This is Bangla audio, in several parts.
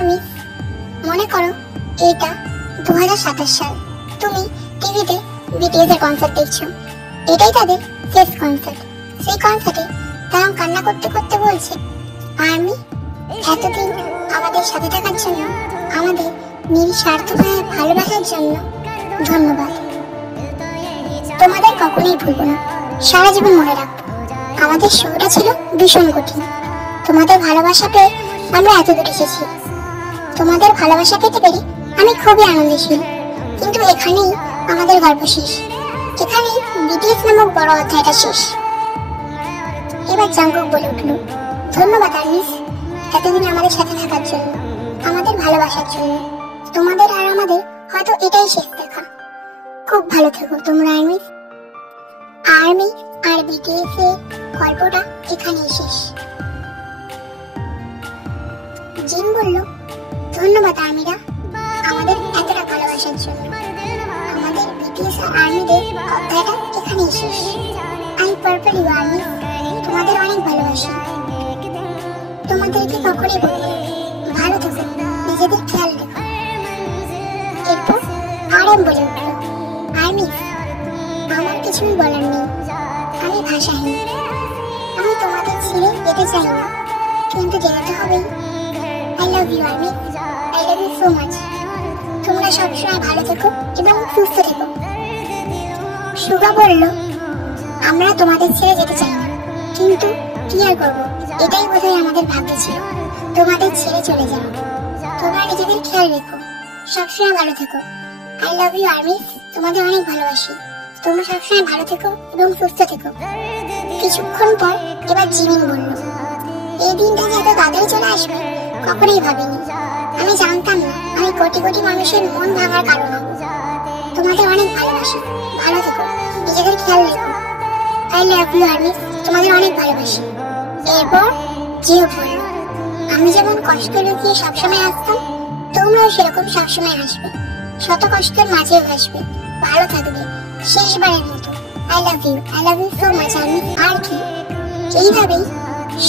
আর্মি, মনে করো এটা 2027 সাল, তুমি টিভিতে বিটিএস এর কনসার্ট দেখছো। এটাই তাদের শেষ কনসার্ট। সেই কনসার্টে তারা কান্না করতে করতে বলছে, আর্মি, এতদিন আমাদের সাথে থাকার জন্য, আমাদের নিঃস্বার্থভাবে ভালোবাসার জন্য ধন্যবাদ। তোমাদের কখনোই ভুলবো না, সারা জীবন মনে রাখবো। আমাদের শোটা ছিল ভীষণ কঠিন। তোমাদের ভালোবাসা পেয়ে আমরা এত দূর এসেছি। তোমাদের ভালোবাসা পেতে পেরে আমি খুবই আনন্দশীল। কিন্তু এখানেই আমাদের গল্প শেষ। এখানেই বিটিএস নামক বড় অধ্যায়টা শেষ। এবার জাঙ্কুক বলে উঠল, ধন্যবাদ আর্মি, এতদিন আমাদের সাথে থাকার জন্য, আমাদের ভালোবাসার জন্য। তোমাদের আর আমাদের হয়তো এটাই শেষ দেখা। খুব ভালো থেকো তোমরা আর্মি। আর্মি আর বিটিএস এর গল্পটা এখানেই শেষ। জিন বলল, ধন্যবাদ আর্মিরা, আমাদের এতটা ভালোবাসার জন্য। আমাদের বিটিএস আর আর্মিদের অধ্যায়টা এখানেই শেষ। আমি পার্পল ইউ আর্মি, তোমাদের অনেক ভালোবাসি। তোমাদেরকে কখনই বলবো ভালো থেকো, নিজেদের খেয়াল রেখো। এরপর আরএম বলে উঠল, আর্মি, আমার কিছুই বলার নেই, আমি ভাষাহীন। আমি তোমাদের ছেড়ে যেতে চাই না, কিন্তু যেতে হবেই। I love you army, I love you so much. তোমরা সবসময় ভালো থেকো এবং সুস্থ থেকো। সুগা বলল, আমরা তোমাদের ছেড়ে যেতে চাই না, কিন্তু কি আর করবো, এটাই বোধহয় আমাদের ভাগ্য ছিল, তোমাদের ছেড়ে চলে যাও। তোমরা নিজেদের খেয়াল রেখো, সবসময় ভালো থেকো। আই লাভ ইউ আর্মি, তোমাদের অনেক ভালোবাসি। তোমরা সবসময় ভালো থেকো এবং সুস্থ থেকো। কিছুক্ষণ পর এবার জিমিন বলল, এই দিনটা যে এত তাড়াতাড়ি চলে আসবে কখনোই ভাবিনি। আমি জানতাম না আমি কোটি কোটি মানুষের মন ভাঙার কারণ হব। তোমাদের অনেক ভালোবাসি, ভালো থেকো, নিজেদের খেয়াল রেখো। আই লাভ ইউ আর্মি, তোমাদের অনেক ভালোবাসি। এরপর জিও বলল, আমি যেমন কষ্ট লুকিয়ে সবসময় আসতাম, তোমরাও সেরকম সবসময় আসবে, শত কষ্টের মাঝেও আসবে, ভালো থাকবে, শেষবারের মতো। I love you so much army. আর কি, এইভাবেই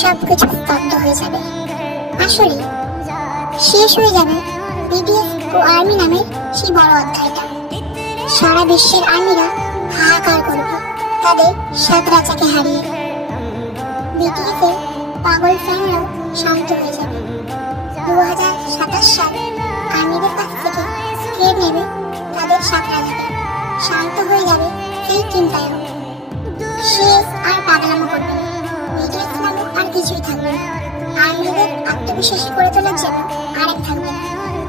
সবকিছু স্তব্ধ হয়ে যাবে। আসলে শেষ হয়ে যাবে বিটিএস ও আর্মি নামের সেই বড় অধ্যায়টা। সারা বিশ্বের আর্মিরা হাহাকার করবে তাদের সাত রাজাকে হারিয়ে। বিটিএস এর পাগল ফ্যানরাও শান্ত হয়ে যাবে। 2027 সাল আর্মিদের কাছ থেকে ফের নেবে তাদের সাত রাজাকে। শান্ত হয়ে যাবে সেই চিন্তায়ও। সে আর পাগলামো করবে না, বিটিএস নামক আর কিছুই থাকবে না। আর্মিদের আত্মবিশ্বাসী করে তোলার জন্য আরেক থাকবে না।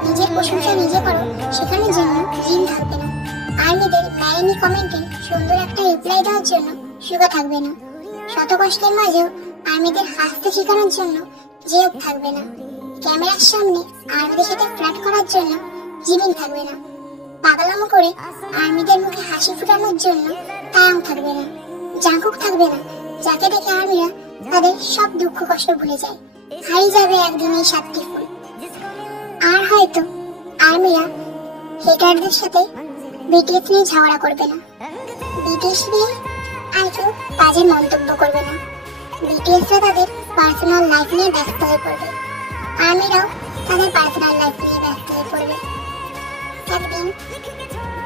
নিজের প্রশংসা নিজে করো শেখানোর জন্য জিন থাকবে না। আর্মিদের ম্যারেনি কমেন্টে সুন্দর একটা রিপ্লাই দেওয়ার জন্য সুগা থাকবে না। শত কষ্টের মাঝেও আর্মিদের হাসতে শেখানোর জন্য জিওক থাকবে না। ক্যামেরার সামনে আর্মিদের সাথে ফ্ল্যাট করার জন্য জিমিন থাকবে না। পাগলামো করে আর্মিদের মুখে হাসি ফোটানোর জন্য তায়াং থাকবে না। জাঙ্কুক থাকবে না, যাকে দেখে আর্মিরা তাদের সব দুঃখ কষ্ট ভুলে যায়। হারিয়ে যাবে একদিন এই সাতটি ফুল। আর হয়তো আর্মিরা হেটারদের সাথে বিটিএস নিয়ে ঝগড়া করবে না, বিটিএস নিয়ে আর কেউ বাজে মন্তব্য করবে না। বিটিএসরা তাদের পার্সোনাল লাইফ নিয়ে ব্যস্ত হয়ে পড়বে, আর্মিরাও তাদের পার্সোনাল লাইফ নিয়ে ব্যস্ত হয়ে পড়বে। একদিন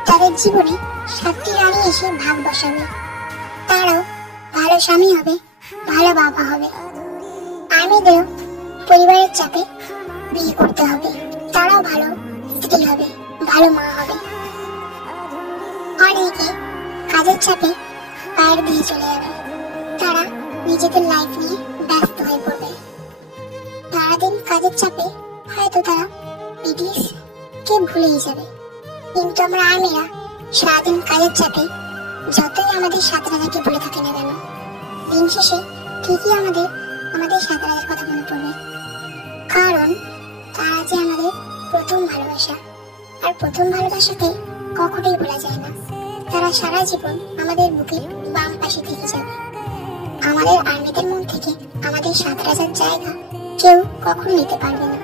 তাদের জীবনে সাতটি রানী এসে ভাগ বসাবে। তারাও ভালো স্বামী হবে, ভালো বাবা হবে। আর্মিদেরও পরিবারের চাপে বিয়ে করতে হবে, তারাও ভালো স্ত্রী হবে, ভালো মা হবে। অনেকে কাজের চাপে বাইরে দিয়ে চলে যাবে, তারা নিজেদের লাইফ নিয়ে ব্যস্ত হয়ে পড়বে। সারাদিন কাজের চাপে হয়তো তারা বিটিএস কে ভুলেই যাবে। কিন্তু আমরা আর্মিরা সারাদিন কাজের চাপে যতই আমাদের সাত রাজাকে ভুলে থাকি না কেন, দিন শেষে ঠিকই আমাদের সাত রাজার কথা মনে পড়বে। কারণ তারা যে আমাদের প্রথম ভালোবাসা, আর প্রথম ভালোবাসাকে কখনোই ভোলা যায় না। তারা সারা জীবন আমাদের বুকের বাম পাশে থেকে যাবে। আমাদের আর্মিদের মন থেকে আমাদের সাত রাজার জায়গা কেউ কখনো নিতে পারবে না।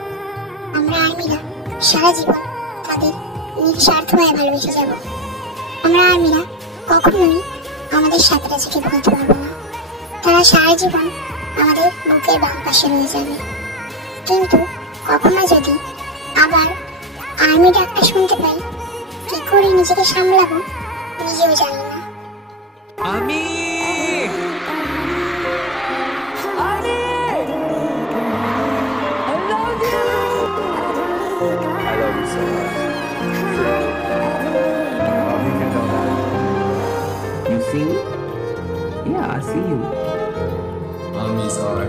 আমরা আর্মিরা সারা জীবন তাদের নিঃস্বার্থভাবে ভালোবেসে যাব। আমরা আর্মিরা কখনোই আমাদের সাত রাজাকে ভুলতে পারবো না। তারা সারা জীবন আমাদের বুকের বাম পাশে রয়ে যাবে। কিন্তু কখনো যদি আবার আর্মি ডাকটা শুনতে পাই, কি করে নিজেকে সামলাবো নিজেও জানি না। আমি I love you so much. You can know that. You see me? Yeah, I see you. Armies are